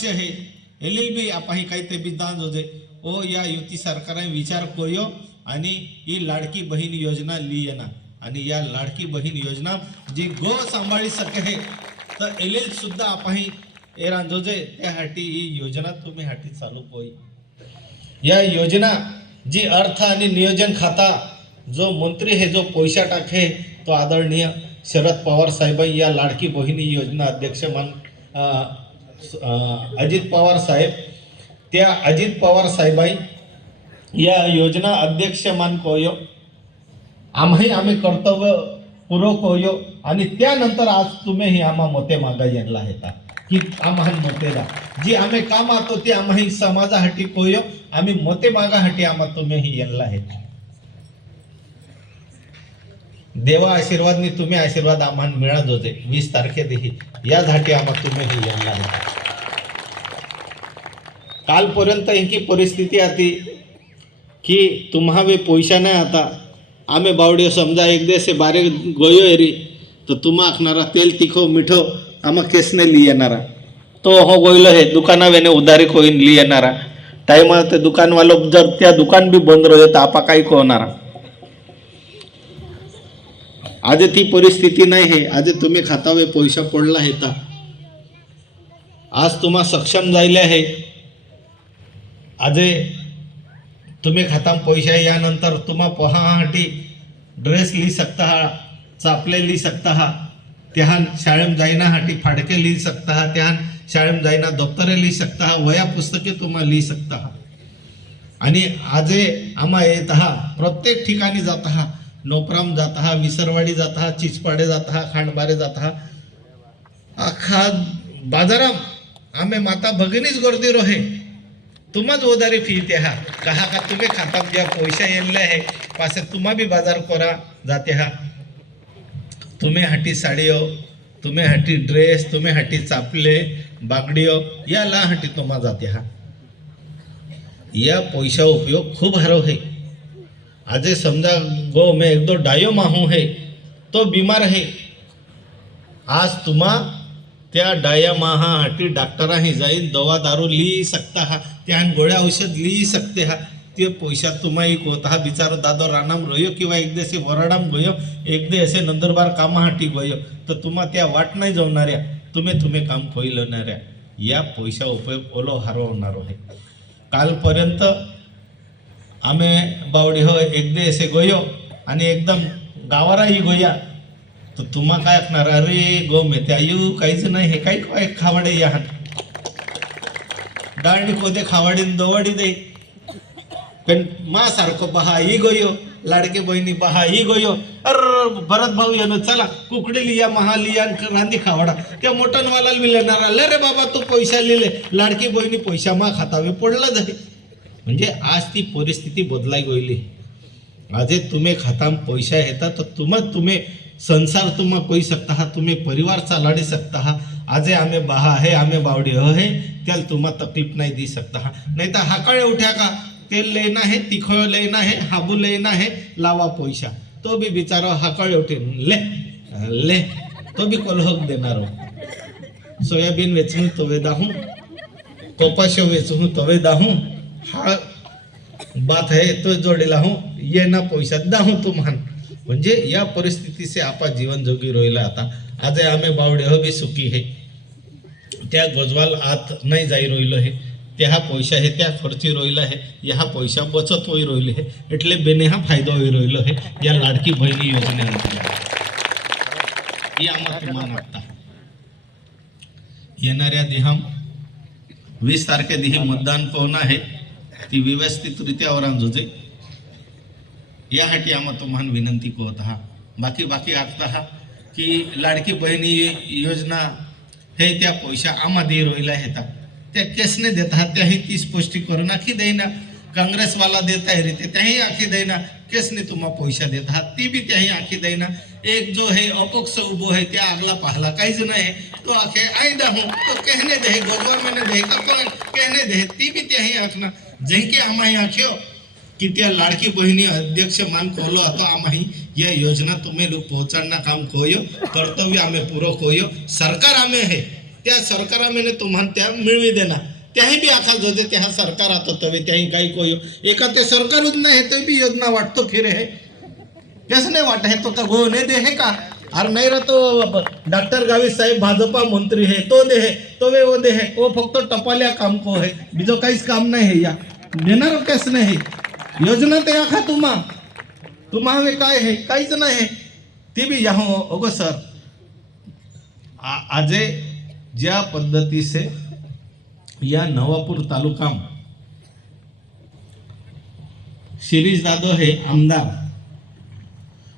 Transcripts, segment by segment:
पक्ष है L L बी आपण काही ते बिदान जोजे ओ या युती सरकारने विचार कोयो आणि ही लाडकी बहीण योजना लिहिना आणि या लाडकी बहीण योजना जी गो सांभाळी सके हे तर एल एल सुद्धा आपण ए रांजोजे त्यासाठी ही योजना तुम्ही हाटी चालू होई या योजना जी अर्थ आणि नियोजन खाता जो मंत्री हे जो पैसा टाके तो आदरणीय शरद पवार साहेब या लाडकी बहिणी योजना अध्यक्ष मान अजित पवार साहेब त्या अजित पवार साहेबाई या योजना अध्यक्ष मान कोयो आम्ही आम्ही कर्तव्य पूरक होयो आणि त्यानंतर आज तुम्ही ही आम्हा मते मागा यांना येता की? आम्हा मतेला जी आम्ही काम आतो ती आम्ही समाजासाठी कोयो आम्ही मते मागासाठी आम्हा तुम्ही ही यांना येता देवा आशीर्वादनी तुम्ही आशीर्वाद आम्हाला मिळत होते वीस तारखेतही. यासाठी आम्हा तुम्ही ही यांना येता कालपर्यंत ही परिस्थिती आती की तुम्हा वे पैसा नाही आता. आम्ही बावडे समजा एक दिवस बारे गोयो एरी तर तुम्हा आखणारा तेल तिखो मिठो आम्हा केस नाही ली येणारा. तो हो गोयलो हे दुकानावेने उधारी होईन ली येणारा. टाईमार ते दुकानवालो जर त्या दुकान बी बंद रहे तर आपा काही कोणारा आज ती परिस्थिती नाही आहे आज तुम्ही खातावे पैसा पडला आहे आज तुम्हा सक्षम जायला आहे. आजे तुम्ही खाताम पैसा यानंतर तुम्हा पोहासाठी ड्रेस लिही सकता हा चापले लिही सकता हा त्यान शाळेम जायनासाठी फाडके लिही सकता हा त्यान शाळेम जायना दप्तरे लिही सकता हा वया पुस्तके तुम्हा लिही सकता हा. आणि आजे आम्हा येत हा प्रत्येक ठिकाणी जात हा नोपराम जात हा विसरवाडी जात हा चिचपाडे जात हा खांडबारे जात हा. आखा बाजाराम आम्ही माता भगिनीच गर्दी रोहे. तुम्हाच ओदारी फिरते हा. कहा का तुम्ही खाता ज्या पैसा येले आहे. पासे तुम्हा बी बाजार करा जाते हा. तुम्ही हाटी साडयो तुम्ही हाटी ड्रेस तुम्ही हाटी चापले बागडियो या ला हाटी तुम्हा जाते हा. या पैसा उपयोग खूप हारो है. आजे समजा गो मैं एक दो डायो माहू है तो बीमार है. आज तुम्हा त्या डाया माहासाठी डॉक्टराही जाईन दवा दारू लिही सकता हा. त्यान गोळ्या औषध लिही सकते हा. ते पैशात तुम्हाही कोता हा. बिचारो दादो रानाम रोयो किंवा एक दिवशी वराडाम गयो एकदे असे नंदरबार कामाहाटी गयो. तर तुम्हा त्या वाट नाही जावणाऱ्या तुम्ही तुम्ही काम खोईलणाऱ्या. या पैसा उपयोग ओलो हरवणार आहे कालपर्यंत आम्ही बावडी हो एकदे असे गयो आणि एकदम गावाराही गोया. तर तुम्हा काय असणार अरे गो मेते आयु काहीच नाही हे काही काय खावाडे या. डाळणी खोदे खावाडीन दवडी दे. पण मा सारखं बहा ही गोयो लाडके बहिणी बहा ही गोयो. अर भरत भाऊ येणं चला कुकडी लिया महा लिया रांदी खावाडा. त्या मोटनवाला मिळणार आले रे बाबा तू पैसा लिहिले. लाडकी बहिणी पैसा मा खातावे पडला जाई म्हणजे आज ती परिस्थिती बदलाय गेली આજે तुम्ही खाताम पैसा येतात तर तुम्हा तुम्ही संसार तुम्हा कोई सकता हा तुम्ही परिवार चालाडी सकता हा. आजे आमे बहा है आमे बावडी हो है त्याला तुम्हा तकलीफ नाही दे सकता हा. नाही तर हाकाळे उठ्या का? तेल लेना है तिखळ लेना है हाबू लेना है लावा पैसा. तो बी बिचारा हाकाळे उठे ले ले. तो बी कोल्हक देणार हो. सोयाबीन वेचू तवे दाहू कपाशो वेचू तवे दाहू हा बात है तो जोडीला हूँ ये ना पैसा दाहू तुम्हान. म्हणजे या परिस्थितीचे आपा जीवन जोगी रोहिला आता. आज आम्ही बावडे हो बी सुखी है. त्या गोजवाल आत नाही जाई रोहिलो है त्या पैसा है त्या खर्ची रोहिला है या पैसा बचत होई रोहिले है એટલે બેને હા ફાયદો હોઈ રહેલો है या लाडकी बहिणी योजनेअंतर्गत ही आम्हाला तुम्हाला वाटता येणाऱ्या दिहाम वीस तारखे दिही मतदान पाहणं आहे ती व्यवस्थितरित्या औरांजोजे यासाठी आम्हा तुम्हाला विनंती करत हा बाकी बाकी आखता हा की लाडकी बहिणी योजना हे त्या पैसा आम्हा दे रोहिला येतात त्या केसने देता त्याही ती स्पष्टीकरण आखी देईना. काँग्रेसवाला देत आहे रे त्याही आखी देईना. केसने तुम्हा पैसा देत हा ती बी त्याही आखी देईना. एक जो है अपक्ष उभो है त्या आगला पाहला काहीच नाही. तो आखे आयदा हूँ. तो कहने दे गोजवा मैंने दे का पण कहने दे. ती बी त्याही आखना. जैके आम्हा आख्यो की त्या लाडकी बहिणी अध्यक्ष मान कोलो आता आम्ही या योजना तुम्ही लोक पोहोचणं काम कोयो कर्तव्य आम्ही पूरक होयो सरकार आम्ही आहे. त्या सरकार आम्ही तुम्हाला त्या मिळवी देणार. त्याही बी आखा जदे त्या सरकार आता तवे त्याही काही कोयो एका ते सरकारच नाही ते बी योजना वाटतो फिरे है त्याच नाही वाट है तो का गो नाही दे हे का? अरे नाही रे तो डॉक्टर गावी साहेब भाजपा मंत्री है तो दे है तो वे ओ दे है. ओ फक्त टपाल्या काम को है बीजो काहीच काम नाही है या. देणार कस नाही. योजना ते आखा तुम्हा तुम्हा हवे काय हे काहीच नाही हे ती बी या हो, ओगो सर. आजे ज्या पद्धती से या नवापूर तालुका शिरीष जाधव हे आमदार.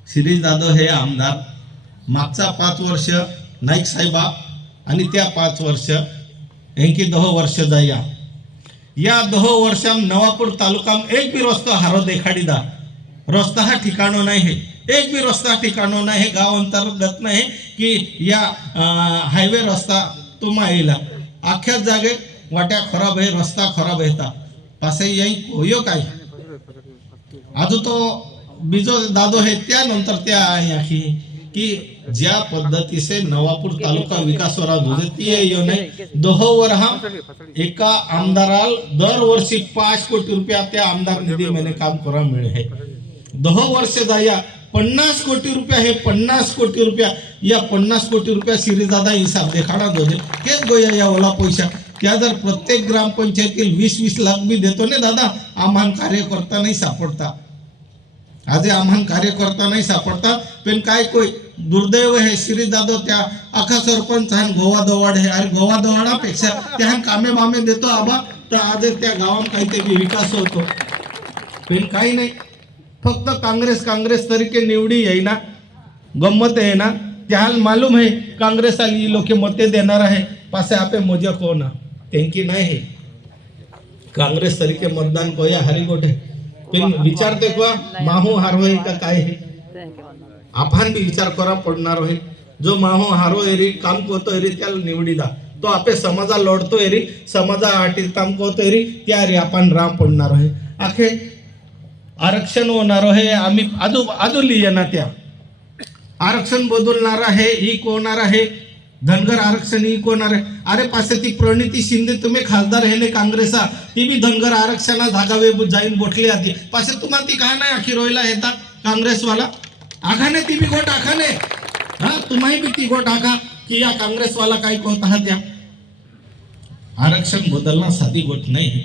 शिरीष जाधव हे आमदार. मागचा पाच वर्ष नाईक साहेबा आणि त्या पाच वर्ष यांकी दह वर्ष जाया. या दह वर्षाम नवापूर तालुकाम एक बी रस्तो हारो देखाडीदा. रस्ता हा ठिकाणो नाही हे. एक बी रस्ता ठिकाणो नाही हे. गाव अंतर्गत नाही की या हायवे रस्ता तुम्हा येईल. अख्ख्याच जागे वाट्या खराब आहे रस्ता खराब येता. पासे येई होयो काय आज तो बिजो दादो हे त्यानंतर त्या आहे आखी की ज्या पद्धती से नवापूर तालुका विकासवरा दुजतीय योने दोहो वरहम एका आमदाराल दरवर्षी पाच कोटी रुपया त्या आमदार निधी मेने काम करा मिळे दह वर्ष जाया पन्नास कोटी रुपया हे पन्नास कोटी रुपया या पन्नास कोटी रुपया श्रीदादा हिसाब देखाडा दोजे हेच गोया या ओला पैसा त्या जर प्रत्येक ग्रामपंचायतील वीस वीस लाख बी देतो ना दादा आम्हाला कार्यकर्ता नाही सापडता. आज आम्हा कार्यकर्ता नाही सापडता पण काय कोई दुर्दैव हे श्री दादो त्या आखा सरपंच हान गोवा दवाड हे. अरे गोवा दवाडापेक्षा त्या कामे मामे देतो आबा. तर आज त्या गावात काहीतरी विकास होतो. पण काही नाही. फक्त काँग्रेस काँग्रेस तरीके निवडी येईना. गंमत आहे ना. त्याला मालूम आहे. काँग्रेस आली लोक मते देणार आहे. पासे आपे मोजे कोण? त्यांकी नाही है. काँग्रेस तरीके मतदान कोया हरिकोट है पण विचारते का माहू हारवय का काय है? आपण बी विचार करा पडणार आहे. जो माहो हारो एरी काम करतो एरी त्याला निवडी दा तो आपे समाजा लढतो एरी समाजा आटी काम करतो एरी त्या रे आपण राम पडणार आहे. आखे आरक्षण होणार आहे आम्ही आजू आदू लिहिये ना त्या. आरक्षण बदलणार आहे ही कोणार आहे. धनगर आरक्षण ही कोणार आहे. अरे पासे ती प्रणिती शिंदे तुम्ही खासदार हेले काँग्रेसा ती बी धनगर आरक्षणा धागावे जाईन बोटली आधी. पासे तुम्हाला ती काय नाही आखी रोयला येतात काँग्रेसवाला? आखाने ती बी गोट आखाने हा तुम्हाही बी ती गोट आखा की या काँग्रेसवाला काही कोणता हा त्या आरक्षण बदलना साधी गोट नाही.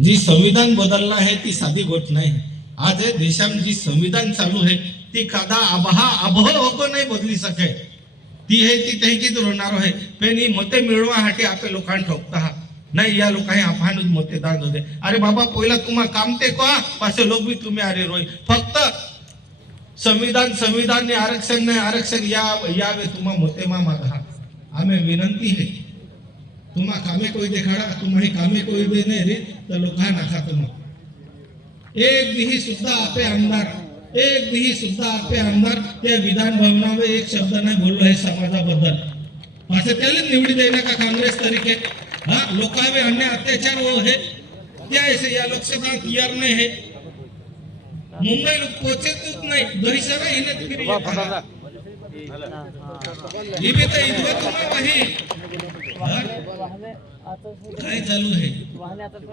जी संविधान बदलना है ती साधी गोट नाही. आज देशात जी संविधान चालू आहे ती कदा आबहा आबह होको नाही बदली सके. ती हे ती त्यांचीच होणार आहे. पण ही मते मिळवासाठी आपले लोकांना ठोकता. नाही या लोकांनी आपण मतदान होते. अरे बाबा पहिला तुम्हा काम ते का पासे लोक बी तुम्ही अरे रोय फक्त संविधान संविधान ने आरक्षण ने आरक्षण या यावे तुम्हा मोते मा मागा. आम्ही विनंती है तुम्हा कामे कोई देखाडा तुम्हा कामे कोई दे नाही रे तर लोकांना नाका तुम्हा. एक दिही सुद्धा आपे आमदार एक दिही सुद्धा आपे आमदार त्या विधान भवनावर एक शब्द नाही बोललो आहे समाजाबद्दल. असं त्याला निवडी देना का काँग्रेस तरीके? हा लोकावे अन्य अत्याचार हो है. क्या ऐसे या लोकसभा तयार नाही है. मुंबई लोक पोचतच नाही दहिसरा फिरी. ही बी तर तुम्हा वाही. हा? काय चालू आहे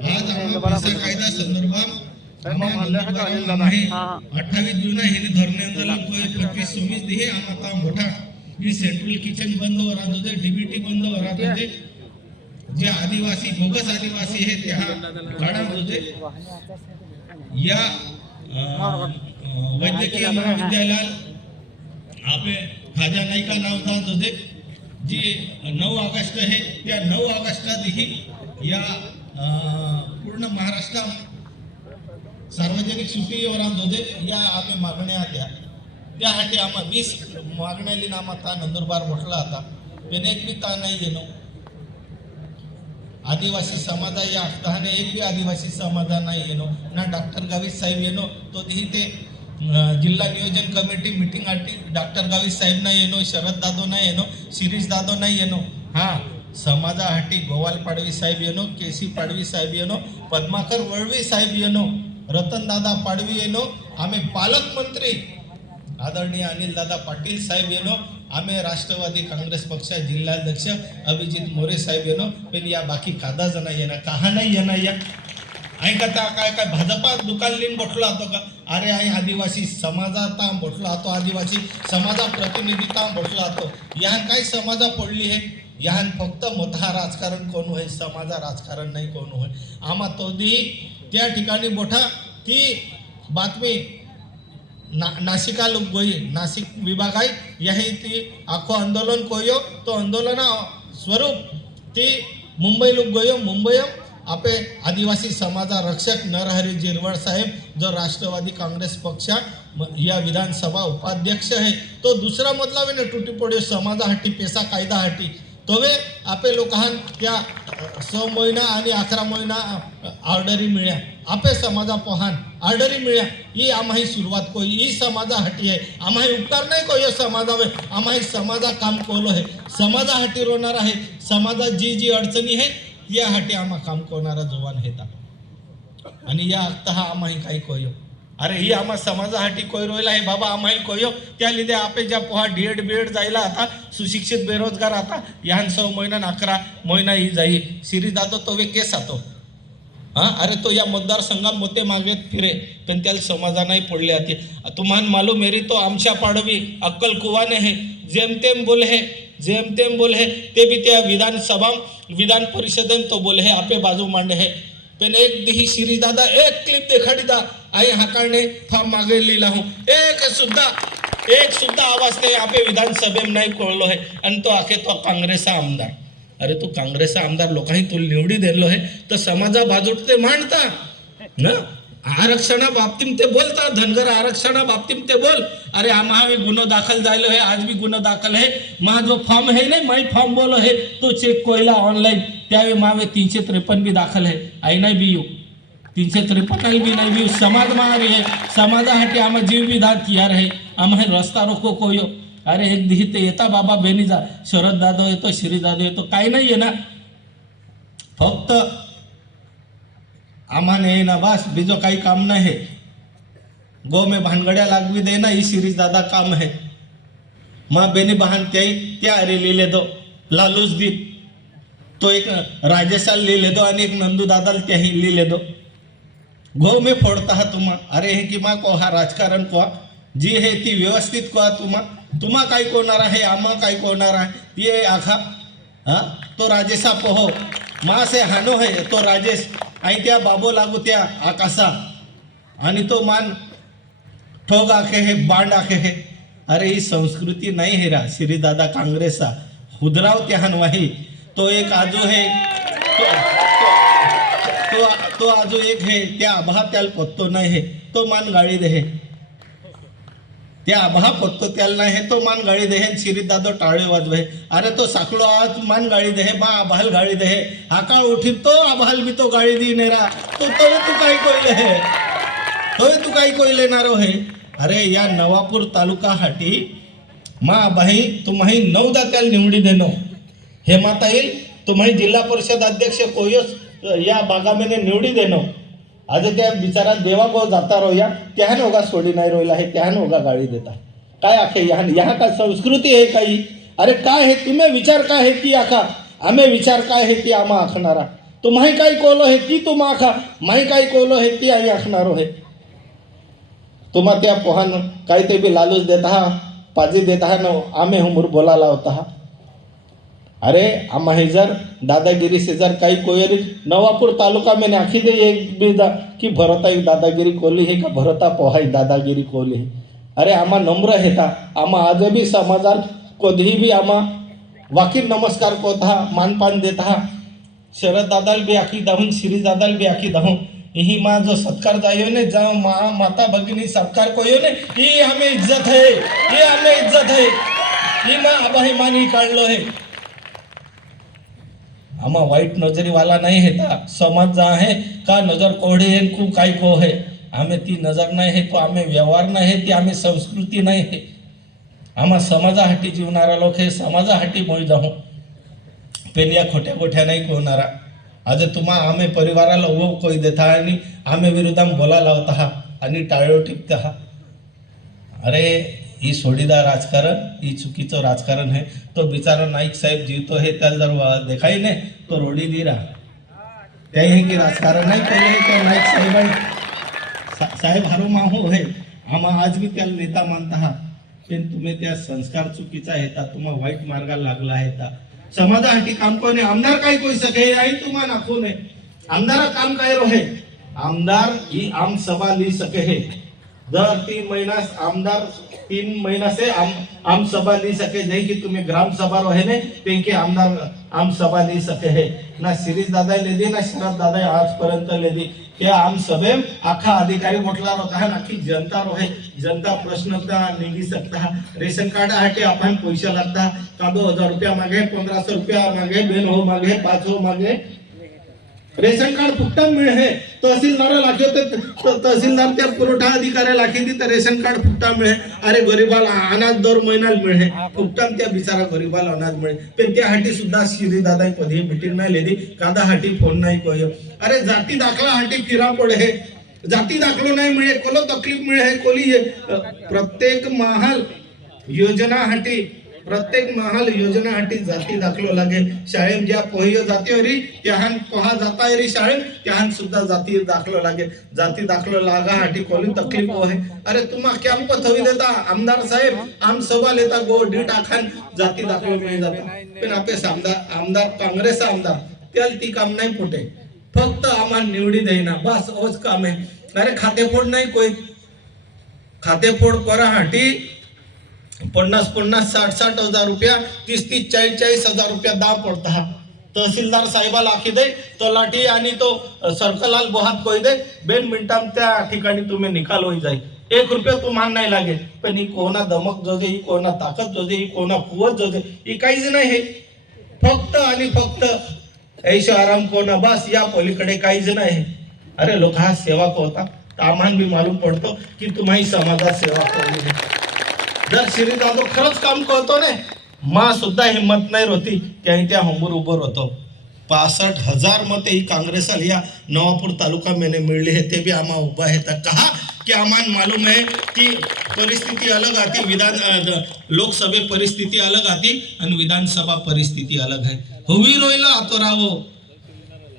आज आम्हा कायदा संदर्भात अठ्ठावीस जून हिने धरणे आंदोलन पंचवीस सव्वीस दिहे आम्हा मोठा ही सेंट्रल किचन बंद हो राहत होते डीबीटी बंद हो राहत होते जे आदिवासी बोगस आदिवासी आहे त्या काढत होते या वैद्यकीय महाविद्यालयात आपे खाजा नाईका जात होते. जे नऊ ऑगस्ट आहे त्या नऊ ऑगस्टातही या पूर्ण महाराष्ट्रात सार्वजनिक सुट्टी होते. या आम्ही मागण्या त्या त्यासाठी आम्हा वीस मागण्याली आम्हा ता नंदुरबार म्हटला आता पण एक बी ता नाही येणं आदिवासी समाजा या हप्ताने एक बी आदिवासी समाजा नाही येणो ना डॉक्टर गावित साहेब येणो तो तेही ते अं, जिल्हा नियोजन कमिटी मीटिंग आठी डॉक्टर गावित साहेब नाही येणो शरद दादो नाही येणो शिरीष दादो नाही येणो हा समाजासाठी गोवाल पाडवी साहेब येणो केसी पाडवी साहेब येणो पद्माकर वळवी साहेब येणो रतनदादा पाडवी येणो आम्ही पालकमंत्री आदरणीय अनिल दादा पाटील साहेब येणो आम्ही राष्ट्रवादी काँग्रेस पक्ष जिल्हाध्यक्ष अभिजित मोरे साहेब येणं पण या बाकी कादा जण येणार कहा नाही येणार या. ऐका तर काय काय भाजपा दुकान लिहून बसलो होतो का? अरे आई आदिवासी समाजात बसलो होतो आदिवासी समाजा प्रतिनिधिता बसलो आतो यान काय समाजा पडली आहे ह्यान फक्त मोठा राजकारण कोण होय समाजा राजकारण नाही कोण होय आम्हा तोदी त्या ठिकाणी मोठा ती बातमी ना नाशिका लोक गोई नाशिक विभाग आहे यही ती आखो आंदोलन कोयो तो आंदोलन स्वरूप ती मुंबई लोक गोयो मुंबई आपे आदिवासी समाजा रक्षक नरहरी जिरवळ साहेब जो राष्ट्रवादी काँग्रेस पक्षा या विधानसभा उपाध्यक्ष आहे तो दुसरा मधला वेने तुटी पड्यो समाजासाठी पेसा कायदासाठी तोवे आपे लोकांन त्या स महिना आणि अकरा महिना ऑर्डरी मिळ्या. आपे समाजा पोहान ऑर्डरी मिळ्या. ही आम्हाही सुरुवात कोई ही समाजासाठी आहे. आम्हाही उपकार नाही को या समाजावे आम्हाही समाजा काम कोलो आहे. समाजासाठी रोणार आहे. समाजात जी जी अडचणी आहे या हटी आम्हा काम कोणारा जवान हेता आणि या आत्ता हा आम्हाही काही कोयो हो. अरे ही आम्हा समाजासाठी कोय रोयला आहे. बाबा आम्हाही कोयो. त्या लिदे आपे ज्या पोहा डीएड बीएड जायला आता सुशिक्षित बेरोजगार आता यान सौ महिना न अकरा महिना ही जाई. सिरी दादो तो वे केस आतो. हा? अरे तो या मतदारसंघात मोते मागेत फिरे पण त्याला समाजानाही पडले आते. तुम्हाला मालूम मेरी तो आमच्या पाडवी अक्कल कुवाने है. जेमतेम बोल है जेमतेम बोल हे. ते भी त्या विधानसभा विधान परिषदेन तो बोले है. आपे बाजू मांडे है. पण एक दिही श्री दादा एक क्लिप देखाडी दा आई हाकाळने फॉर्म मागे लिहिला हूँ. एक सुद्धा एक सुद्धा आवाज ते आपे विधानसभेत नाही कळलो आहे आणि तो आखे तो काँग्रेसचा आमदार. अरे तू काँग्रेसचा आमदार लोकांनी तो निवडी दिलो आहे तर समाजा बाजूट ते मांडता. ना? आरक्षणा बाबतीम ते बोलता धनगर आरक्षणा बाबतीम ते बोल. अरे आम्हा भी गुन्हा दाखल झालो आहे आज भी गुन्हा दाखल आहे. मा जो फॉर्म है नाही माही फॉर्म बोलो है तो चेक कोयला ऑनलाईन त्यावेळी मावे तीनशे त्रेपन्न बी दाखल आहे. आई नाही बी येऊ. तीनशे त्रेपन्न बी नाही बी येऊ. समाज मारी आहे. समाजासाठी आम्हा जीव बी दान तयार आहे. आम्हा हे रस्ता रोको कोयो. अरे एक दिही ते येता बाबा बेनीजा शरद दादव येतो श्री दादव येतो. काही नाही आहे ना फक्त आम्हाने ना बास बीजो काही काम नाही. है गो में भानगड्या लागवी दे ना ही सिरीज दादा काम है माँ बेनी बहन ते त्या अरे लिहिले दो. लालूच दिन. तो एक राजेशाल लिहिले दो आणि एक नंदू दादाला त्याही लिहिले दो. गो में फोडता हा तुम्हा अरे हे की मा को? हा राजकारण को? जी है ती व्यवस्थित को तुम्हा तुम्हा काय कोणार आहे? आम्हा काय कोणार आहे? ये आखा हा? तो राजेशा पोहो. मा से हानो है. तो राजेश. आयत्या त्या बाबो लागू त्या आकाशा आणि तो मान ठोग आखे हे बांड आखे हे. अरे ही संस्कृती नाही हे रा श्रीदादा काँग्रेसचा. हुदराव त्या वाही तो एक आजू है. तो, तो, तो, तो आजू एक हे. त्या आभा त्याला पत्तो नाही हे. तो मान गाळी दे हे. त्या आभा पत्तो त्याला नाही हे तो मान गाळी दे हे दादो टाळे वाजवे. अरे तो साकलो आज मान गाळी दे हे मा आभाल गाळी दे. हे आकाळ उठी तो आभाल बी तो गाळी दी नेरा तो तो तू काही कोयले हे? होय तू काही कोयले नारो हे? अरे या नवापूर तालुका हाटी मा बाई तुम्ही नऊदा त्याला निवडी देणं. हे माता येईल तुम्ही जिल्हा परिषद अध्यक्ष कोयस या बागामेने निवडी देणं. आज त्या बिचारा देवागो जाता रोया त्याहन होगा सोडी नाही रोयला हे त्याहन होगा गाळी देता. काय आखे याहन या का संस्कृती आहे काही? अरे काय हे तुम्ही विचार काय हे की आखा? आम्ही विचार काय हे की आम्हा आखणारा? तुम्हाही काय कोलो हे की तुम्हा आखा? माही काय कोलो हे ती आई आखणारो हे? तुम्हा त्या पोहान काही ते बी लालूच देता हा पाजी देत हा न आम्ही हुमूर बोलायला होता हा. अरे आम्हा हे जर दादागिरी से काही कोयरी नवापूर तालुका में आखी दे एक बिदा की भरता एक दादागिरी कोली हे का भरता पोहाई दादागिरी कोली अरे आम्हा नम्र हेता आम्हा आजबी समाजात कधीही बी आम्हा वाकीर नमस्कार कोता मानपान देता शरद दादाल बी आखी दाहून श्री दादाल बी आखी दाहून. यही माँ जो सत्कार जायो ने जा माँ माता भगिनी सत्कार कोयो ने ये हमें इज्जत है ये हमें इज्जत है. ये माँ अभिमानी काढलो है. आम्हा वाईट नजरीवाला नाही है ता. समाज जा आहे का नजर कोढे है खूप काय को है? आम्ही ती नजर नाही हे तो आम्ही व्यवहार नाही हे ती आम्ही संस्कृती नाही हे. आम्हा समाजासाठी जीवणारा लोक हे समाजासाठी मोई जाऊ पेन या खोट्या नाही कोणारा. आज तुम्हा आम्ही परिवाराला उभं कोई देता आणि आम्ही विरोधात बोलायला होता आणि टाळ्यो टिपता अरे ही सोडीदार राजकारण ही चुकीचं राजकारण आहे. तो बिचारा नाईक साहेब जीवतो हे त्याला जर देखाई नाही तो रोडी दिरा त्याही की राजकारण नाही केले तो नाईक साहेब आहे. साहेब हारो माहू है आम्हा आज भी त्याला नेता मानता हा. पण तुम्ही त्या संस्कार चुकीचा येता तुम्हा वाईट मार्गाला लागला येता समाजासाठी काम कोणी आमदार काय कोई सके आई तुम्हा नाखो नये आमदार काम काय रोहे आमदार ही आम सभा ली सके है दर तीन महिना आमदार तीन महिना से आम आम सभा ली सके नहीं कि तुम्हें ग्राम सभा रहे ने तेंके आमदार आम सभा ली सके है। ना सिरीज दादा ले दी ना शरद दादा आज आजपर्यंत ले दी। हे आम सभे आखा अधिकारी म्हटला होता ना नक्की जनता रोहे जनता प्रश्न त्या निघी सकता। रेशन कार्ड आटे आपण पैसे लागता। का दो हजार रुपया मागे पंधराशे रुपया मागे बेन हो मागे पाच हो मागे रेशन कार्ड फुकटात मिळे तहसीलदार लाखे तर तहसीलदार त्या पुरवठा अधिकाऱ्याला लाखे तर रेशन कार्ड फुकटात मिळे अरे गरीबाला अनाज दर महिन्याला मिळे फुकटात त्या बिचारा गरीबाला अनाज मिळे पण त्यासाठी सुद्धा श्री दादा कधी मिटिंग नाही लेदी कादा हाटी फोन नाही कोय अरे जाती दाखला हाटी फिरा पडे. हे जाती दाखलो नाही मिळे कोलो तकलीफ मिळे कोली प्रत्येक महाल योजना हाटी प्रत्येक महाल योजना हाटी जाती दाखलो लागे. शाळेत ज्या पोहियो जाती हरी त्याहान पोहा जाता हरी शाळेत त्याहान सुद्धा जाती दाखलो लागे. जाती दाखलो लागा हाटी कोली तकलीफ हो है अरे तुम्हा कॅम्प थवी देता आमदार साहेब आम सभा लेता गो डीट आखान जाती दाखलो मिळी जाता. पण आपले आमदार आमदार काँग्रेस आमदार त्याला ती काम नाही फुटे. फक्त आम्हाला निवडी देईना बस ओच काम आहे. अरे खातेफोड नाही कोई. खातेफोड करा हाटी पन्नास पन्नास साठ साठ हजार रुपया तीस तीस चाळीस चाळीस हजार रुपया दाम पडता. हा तहसीलदार साहेबाला आखी दे तलाठी आणि तो सर्कलाल बोहात कोई दे. बेन मिनटाम त्या ठिकाणी तुम्ही निकाल होई जाईल. एक रुपया तुम्हाला नाही लागेल. पण ही कोणा दमक जोजे ही कोणा ताकद जोजे ही कोणा कुवत जोजे ही काहीच नाही हे. फक्त आणि फक्त ऐशो आराम कोणा बस या पलीकडे काहीच नाही अरे लोक हा सेवा होता. तर आम्हाला बी मालूम पडतो की तुम्ही समाजात सेवा करली जर श्री जाधव खरंच काम करतो ने. मा सुद्धा हिंमत नाही होती त्याही त्या हमूर उभं होतो पासष्ट हजार मते ही काँग्रेस या नवापूर तालुका मेने मिळली है ते बी आम्हा उभा आहे. तर कहा की आम्हाला मालूम है की परिस्थिती अलग आती विधान लोकसभे परिस्थिती अलग आती आणि विधानसभा परिस्थिती अलग है हुवी रोयला आतो राहो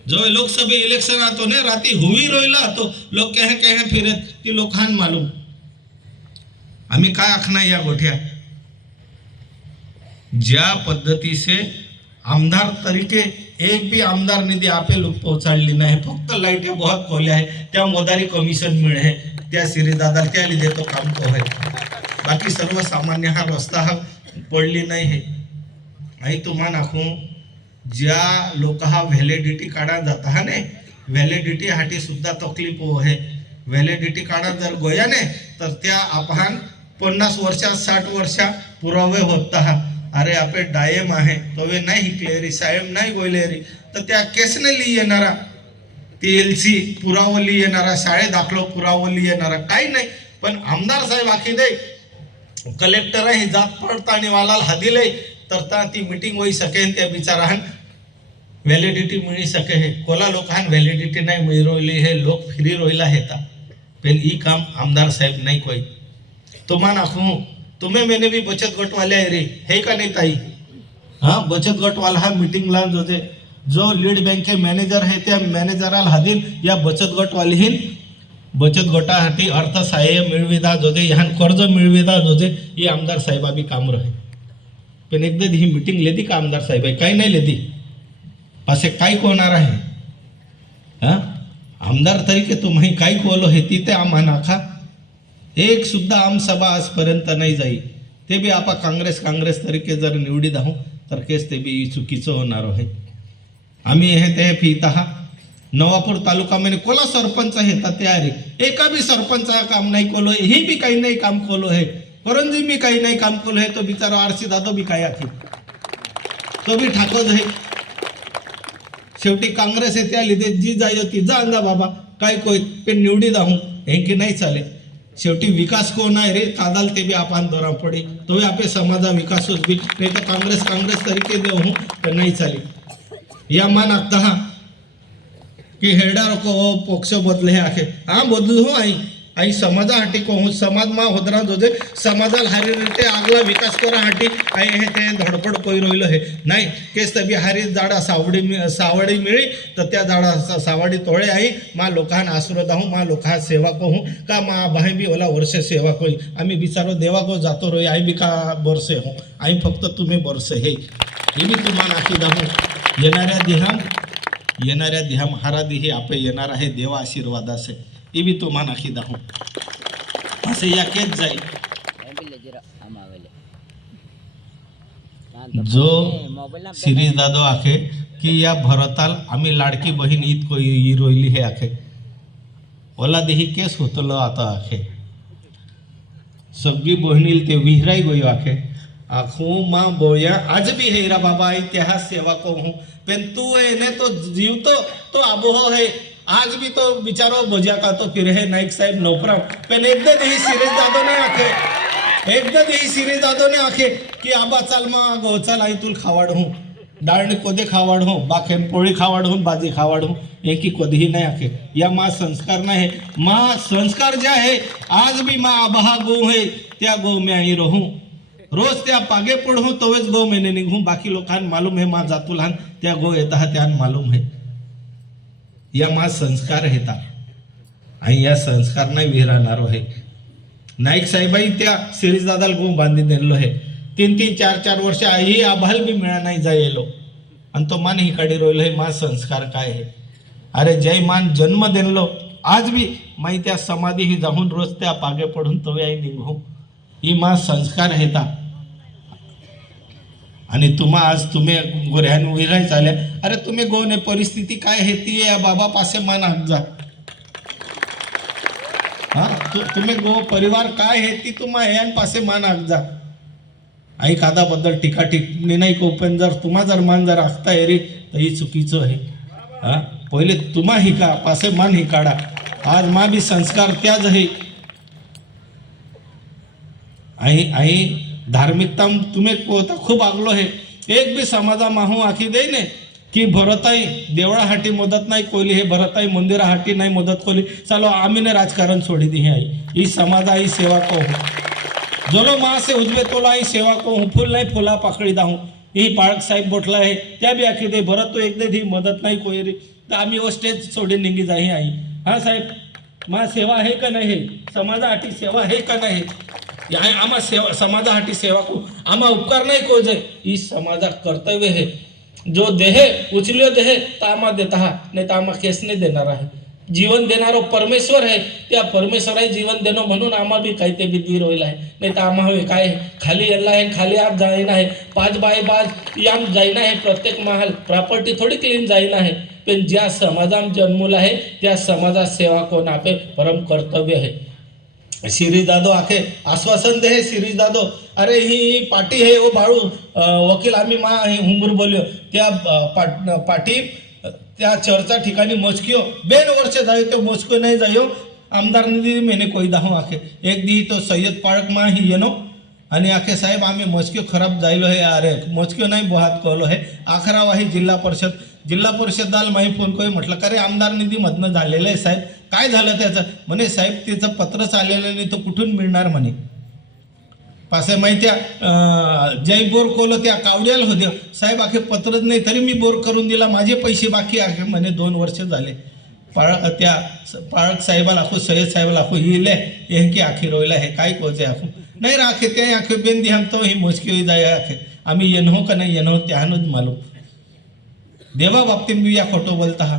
जो लोकसभे इलेक्शन आतो ने राती हुवी रोयला आतो. लोक कहे कहे फिरत की लोकांना मालूम. आम्ही काय आखणार या गोठ्या? ज्या पद्धती से आमदार तरीके एक भी आमदार निधी आपे लोक पोहोचाडली नाही. फक्त लाइट बहुत खोल्या आहे त्या मोदारी कमिशन मिळे त्या सिरीदादा त्या देतो तो काम तो आहे बाकी सर्वसामान्य हा रस्ता हा पडली नाही है. आणि तुम्हाला नाखू ज्या लोक हा व्हॅलिडिटी काढा जाता हा ने व्हॅलिडिटी हाटी सुद्धा तकलीफ हो आहे. व्हॅलिडिटी काढा जर गोयाने तर त्या आपण पन्नास वर्षा साठ वर्षा पुरावे होता अरे आपे डायम आहे. तवे नाही हिकलेरी साहेब नाही गोयलेरी. तर त्या केसने लिही येणारा ती एल सी पुरावली येणारा शाळे दाखलो पुरावली येणारा काही नाही. पण आमदार साहेब आखी दे कलेक्टर आहे जात पडताळणी वालाल हदिले तर ता ती मीटिंग होई सकेन त्या बिचारान व्हॅलिडिटी मिळी सके हे. कोला लोकांना व्हॅलिडिटी नाही मिळी रोयली हे लोक फिरी रोयला हेता. पण ई काम आमदार साहेब नाही कोई. तुम्हा नाखू तुम्ही मेने भी बचत गट वाले आहे रे. हे का नाही ताई? हां बचत गटवाला हा मीटिंगला जो जो लीड बँके मॅनेजर आहे त्या मॅनेजराला हदीन या बचत गट बचत गटासाठी अर्थसहाय्य मिळविता जोजे ह्यान कर्ज मिळविता जोजे ही आमदार साहेबाबी काम रहे. पण एकदा ही मीटिंग लेती का आमदार साहेब आहे? नाही लेती असे काय कोणार आहे? हां? आमदार तरीके तुम्ही काय कोलो हे ती ते आम्हा नाखा. एक सुद्धा आमसभा आजपर्यंत नाही जाई. ते बी आपा काँग्रेस काँग्रेस तरीके जर निवडीत आहो तर केस ते बी चुकीचं होणार आहे. आम्ही हे ते फित आहात नवापूर तालुकामध्ये कोला सरपंच हे तर तयारी एका बी सरपंच हा काम नाही कोलो ही बी काही नाही काम कोलो हे परंजी मी काही नाही काम कोलो हे तो बिचारा आरसी दादो बी काय आखी तो बी ठाकत आहे. शेवटी काँग्रेस आहे त्या ते जी जाय ती जा अंदा बाबा. काय कोय पण निवडीत आहो. हे की नाही चालेल? शेवटी विकास कोण आहे रे? तादाल ते बी आपण दरा पडे. तो आपे आपले समाजा विकास होत बी. नाही तर काँग्रेस काँग्रेस तरीके देऊ. तर नाही चाली या मान आखता हा. की हेडा रोको पक्ष बदले हे आखे. हा बदलू हो, आई. અહીં સમાજા समाज मा સમાજમાં जो दे समाजाला हरी रेटे आगला विकास करा हाटी. અહીં हे તે धडपड कोई રોયલો हे. नाही केस તબી હારી जाडा सावडी सावडी मिळी तर त्या जाडा सावडी तोळे आई मा लोकांना आसरो दाहू मा लोका सेवा कहू का मा भाई बी ओला वर्षे सेवा कोई. आम्ही विचारो देवा को जातो रोय आई बी का बरसे हो. आई फक्त तुम्ही बरसे हे. हे मी तुम्हाला नाकी दाहू येणाऱ्या देहाम येणाऱ्या दिहा महाराधी हे आपे येणार आहे देवा आशीर्वादाचे असे એ બી તો માં નાખી દઉં પાસે યા કે જ જાય મોબાઈલ જરા આમ આવેલે जो મોબાઈલ ના सिरीज दादो आखे की या भरताल आम्ही लाडकी बहीण ईद को ही रोयली हे आखे ओला देही केस होतलो आता आखे सगळी बहिणील ते विहराई गयो आखे आखू मां बोया आज भी है रा बाबा इतिहास सेवा को हूँ पेन तू एने तो जीव तो तो आबोह है आज भी तो बिचारो बजा का तो फिर है नाईक साहेब नौकरा पेन एकदा यही सिरीज दादो ने आखे एकदा यही सिरीज दादो ने आखे की आबा चल मा गो चल आई तुल खावाड हूँ। डाळणी कोदे खावाड हूँ बाखेम पोळी खावाड हूँ बाजी खावाड हूँ। एकी कधीही नाही आखे या मा संस्कार नाही है। मा संस्कार ज्या है आज भी मा आबहा गो है त्या गो में आई रहूँ। रोज त्या पागे पडू तोवेच गो मेने निघू। बाकी लोकांना मालूम है मा जातू लहान त्या गो येता त्यान मालूम है। या मा संस्कार हेता. आणि या संस्कार नाही विहराणारो आहे नाईक साहेबाई त्या सिरीज दादाला गुण बांधी दिलो आहे तीन तीन चार चार वर्ष आई आभाल बी मिळा नाही जायलो. आणि तो मान हिकडे रोयलो हे मा संस्कार काय आहे अरे जय मान जन्म दिलो आज बी माई त्या समाधी ही जाऊन रोज त्या पागे पडून तो आई निघू ही मा संस्कार हेता. आणि तुम्हा आज तुम्ही गोऱ्यान विराय चाल्या अरे तुम्ही गोने परिस्थिती काय आहे? ती या बाबा पासे मान हाक जा. हा? तु- तुम्ही गो परिवार काय आहे? ती तुम्हा यान पासे मान हाक जा. आई कादाबद्दल टीका टिकणी नाही को पण जर तुम्हा जर मान जर आखता रे तर ही चुकीचं आहे. हा? पहिले तुम्हा हिका पासे मान हि काढा. आज मा बी संस्कार त्याच आहे. आई आई धार्मिकता तुम्ही पोहता खूप आगलो आहे एक बी समाजा माहू आखी दे ने की भरताई देवळाहाटी मदत नाही कोली हे भरताई मंदिराहाटी नाही मदत कोली चालो आम्हीने राजकारण सोडी दी आई ही समाजा ही सेवा को जोलो माँ से उजवे तोला ही सेवा को हूँ फूल नहीं फुला पकड़ी दाहू ही यही पाळक साहेब बोटला आहे त्या बी आखी दे भरत तो एकदा ही मदत नाही कोई रे तर आम्ही ओ स्टेज सोडी निघी जाई आई हा साहेब मा सेवा आहे का नाही हे समाजासाठी सेवा आहे का नाही आम्हा सेवा समाजासाठी सेवा को आम्हा उपकार नाही को जे. ही समाजा कर्तव्य आहे. जो देहे उचल्यो देहे तामा आम्हा देत हा नाही तर आम्हा केस नाही देणार आहे. जीवन देणारो परमेश्वर आहे. त्या परमेश्वराही जीवन देणं म्हणून आम्हा बी काही ते बी दीर होईल आहे. नाही तर आम्हा होय काय? खाली यायला आहे खाली आत जाईन आहे. पाच बाय पाच याम जाईन आहे. प्रत्येक महाल प्रॉपर्टी थोडी क्लीन जाईन आहे. पण ज्या समाजात जन्मूल आहे त्या समाजात सेवा कोण आपे परम कर्तव्य आहे. शिरीष दादो आखे आश्वासन दे हे शिरीष दादो. अरे ही पाटी हे ओ बाळू वकील आम्ही मा हे हुंबूर त्या पाट पाटी त्या चर्चा ठिकाणी मोजकियो. बेन वर्ष जायो तो मोजको नाही जायो. आमदार निधी मेने कोई दाहो आखे. एक दी तो सय्यद पाळक मा ही येनो. आणि आखे साहेब आम्ही मोजक्यो खराब जायलो हे अरे मोजक्यो नाही बोहात कहलो हे. आखरा वाही जिल्हा परिषद जिल्हा परिषदाला माही फोन करून म्हटलं का रे आमदार निधीमधनं झालेलं आहे साहेब? काय झालं त्याचं? म्हणे साहेब त्याचं पत्र चाललेलं नाही तो कुठून मिळणार? म्हणे. पासे माहित्या जय बोर कोलो त्या कावड्याला होत्या. साहेब आखे पत्रच नाही तरी मी बोर करून दिला माझे पैसे बाकी आखे म्हणे दोन वर्ष झाले. पाळ त्या स- पाळक साहेबाला आखो सय्यद साहेबाला आखो इले की आखी रोयला हे काय कोचे आखो? नाही राखे ते आखे बेन दी हम तो ही मुश्किल जाय आखे. आम्ही येनो का नाही येनो त्यानच मालूम. देवा बाबतीत मी या खोटो बोलता हा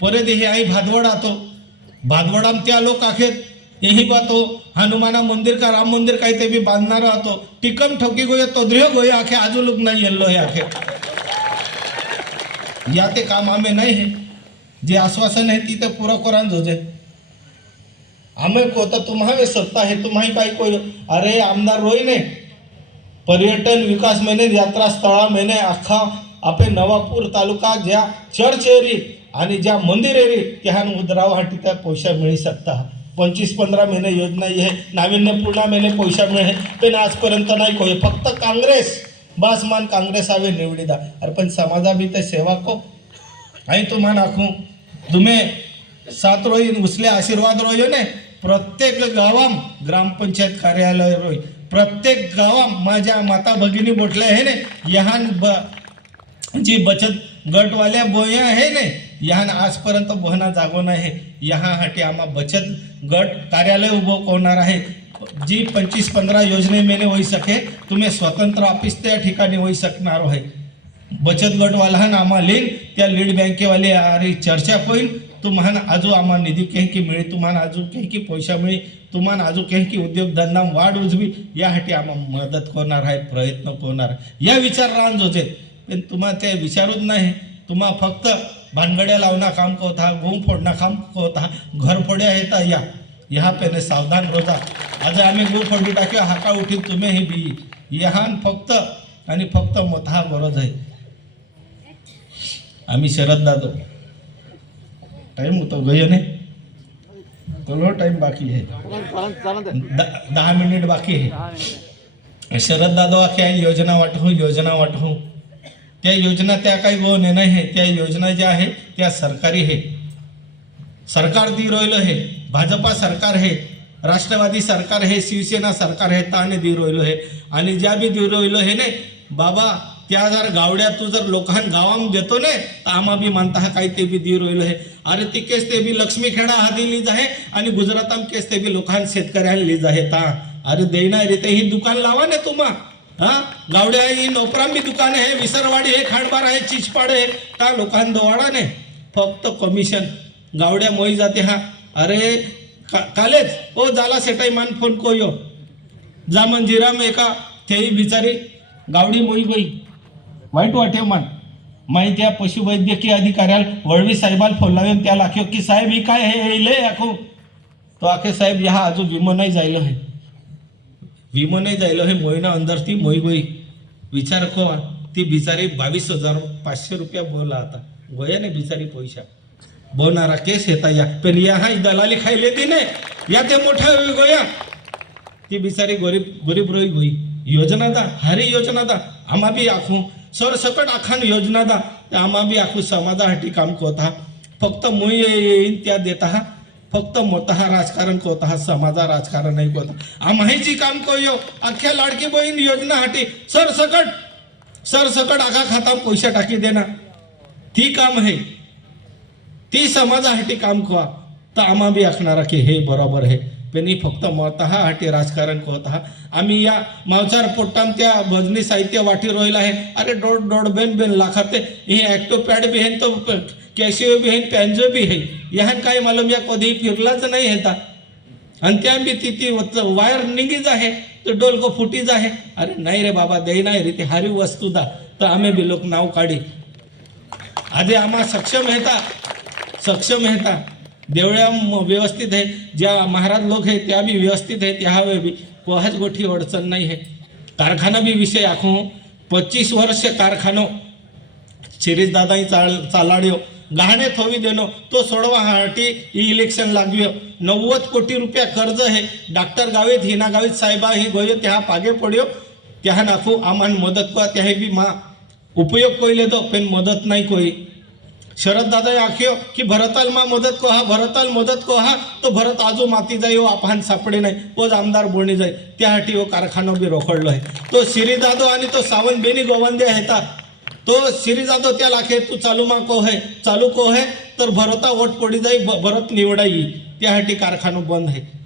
परत हे आई भादवड आतो. भादवडाम त्या लोक आखेत यही बात हो हनुमाना मंदिर का राम मंदिर काही ते बी बांधणार आतो. टिकम ठोकी गोय तोद्रियो गोय आखे आजू लोक नाही येल्लो हे आखे. या ते काम आम्ही नाही हे. जे आश्वासन आहे ती ते पुरा कोरान जोजे आम्ही कोता तुम्हाला सत्ता हे तुम्हाही काही कोय अरे आमदार रोई ने पर्यटन विकास महिने यात्रा स्थळा महिने अख्खा आपे नवापूर तालुका ज्या चर्च एरी आणि ज्या मंदिर एरी त्याहान उदरावासाठी त्या पैसा मिळू शकता पंचवीस पंधरा महिने योजना आहे नाविन्यपूर्ण महिने पैसा मिळे पण आजपर्यंत नाही कोई फक्त काँग्रेस बस मान काँग्रेस आवे निवडीदा अरे पण समाजा बी ते सेवा को અહીં તો માં નાખું તમે સાત રોઈ ઉસલે આશીર્વાદ રોયો ને प्रत्येक गावाम ग्रामपंचायत कार्यालय रोय प्रत्येक गावाम माझ्या माता भगिनी बोटल्या आहे ने यहान ब जी बचत गटवाल्या बोया आहे ने यहान आजपर्यंत बोहना जागो नाही यहासाठी आम्हा बचत गट कार्यालय उभं होणार आहे. जी पंचवीस पंधरा योजनेमेने होई सके तुम्ही स्वतंत्र ऑफिस त्या ठिकाणी होई शकणार आहे. बचत गटवाला आम्हा लिंक त्या लीड बँकेवाले अरे चर्चा होईल तुम्हाला आजू आम्हा निधी काही की मिळे तुम्हाला आजू काही की पैसा मिळे तुम्हाला आजू काही की उद्योगधंदा वाढ उजवी यासाठी आम्हा मदत होणार आहे प्रयत्न होणार आहे. या विचार राहून जोजेत. पण तुम्हाला ते विचारूच नाही तुम्हा फक्त भानगड्या लावणं काम होता घुम फोडणं काम होता घर फोड्या येता या ह्या पेने सावधान रोजा आज आम्ही गो फोडी टाक्यो हाका उठीत तुम्ही ही बी यहान फक्त आणि फक्त मोठा गरज आहे आम्ही शरद दादो टाइम होतो गयो ने चलो टाइम बाकी है द- दहा मिनिट बाकी आहे शरद दादा क्या योजना वाटू योजना वाटू त्या योजना त्या काही गोन नाही आहे त्या योजना ज्या आहे त्या सरकारी आहे सरकार दी रोयलं आहे. भाजपा सरकार आहे. राष्ट्रवादी सरकार हे शिवसेना सरकार हे ताने दी रोयलो आहे. आणि ज्या बी दी रोयलो हे नाही बाबा त्या जर गावड्या तू जर लोकां गावां देतो ने तर आम्हा बी मानता हा काही ते बी दी रोयलो आहे. अरे ती केस ते बी लक्ष्मीखेडा हा दिलीच आहे आणि गुजरातम केस ते बी लोकां शेतकऱ्यांना लिज आहे. ता अरे देणार रे ते ही दुकान लावा ने तुम्हा. हा? गावड्या ही नोपरांबी दुकान आहे विसरवाडी आहे खांडबार आहे चिचपाड आहे. का लोकांना दोवाडा फक्त कमिशन गावड्या मोई जाते हा. अरे का कालेच. ओ झाला सेटाई मान फोन को यो जा मंजिराम एका तेही बिचारी गावडी मोई गोई. वाईट वाटे मान. माहिती आहे पशुवैद्यकीय अधिकाऱ्याला वळवी साहेबाला फोन लावून त्या लाख्यो की साहेब ही काय हे येईल आखो. तो आखे साहेब या अजून विमो नाही जायलो आहे. विमो नाही जायलो हे मोईना अंदर ती मोई गोई विचार को ती बिचारी बावीस हजार पाचशे रुपया बोला आता. गोयाने बिचारी पैसा बोलणारा केस येता या. पण या हा दलाली खायले ती नाही. या ते मोठा गोया. ती बिचारी गरीब गरीब रोई गोई. योजना दा हरी योजना दा. आम्हा बी आखू. सर सरसकट आखान योजना दा. आम्हा बी आखू समाजासाठी काम करता. फक्त मुई येईन त्या देता हा. फक्त मोठा राजकारण कोता हा समाजा राजकारण नाही कोता आम्हाची काम कोयो अख्ख्या लाडकी बहीण योजनासाठी सरसकट सरसकट आखा खाता पैसे टाकी देना ती काम आहे. ती समाजासाठी काम खवा. तर आम्हा बी आखणारा की हे बरोबर आहे. पण ही फक्त मताहा हाटी राजकारण करत हा आम्ही या मावचार पोट्टाम त्या भजनी साहित्य वाटी रोहिला आहे. अरे डोड डोड बेन बेन लाखाते. हे ॲक्टोपॅड बी हेन तो कॅशिओ बी हेन पॅन्जो बी आहे ह्यान काय मालूम या कधी फिरलाच नाही हेता आणि त्या बी ती ती वायर निघीच आहे. तो डोलको फुटीच आहे. अरे नाही रे बाबा दे नाही रे ती हारी वस्तू दा. तर आम्ही बी लोक नाव काढी. आधी आम्हा सक्षम हेता सक्षम हेता देवळ्या म- व्यवस्थित आहे ज्या महाराज लोक आहेत त्या बी व्यवस्थित आहेत. ह्या बी कोहाच गोठी अडचण नाही आहे. कारखाना बी विषय आखू. पच्चीस वर्ष कारखानो. शिरीष दादाही चाल चालाड्यो. गहाणे थोवी देणो. तो सोडवा हाटी ही इलेक्शन लागव्यो. नव्वद कोटी रुपया कर्ज आहे. डॉक्टर गावीत हिना गावीत साहेबा ही गोयो त्या पागे पड्यो. त्या नाखू आम्हाला मदत करा. त्या बी मा उपयोग कोयले तो पण मदत नाही कोई. शरद दादा आख्यो की भरताल मा मदत को हा भरताल मदत को हा तो भरत आजो माती जाई हो आपण सापडे नाही पोज आमदार बोणी जाई. त्यासाठी हो कारखानो बी रोखडलो आहे. तो शिरी दादो आणि तो सावंत बेनी गोवंदे आहेत तो शिरी जाधव त्या लाखे तू चालू मा को है चालू को है तर भरता वोट पडी जाई भरत निवडा येई त्यासाठी कारखानो बंद आहे.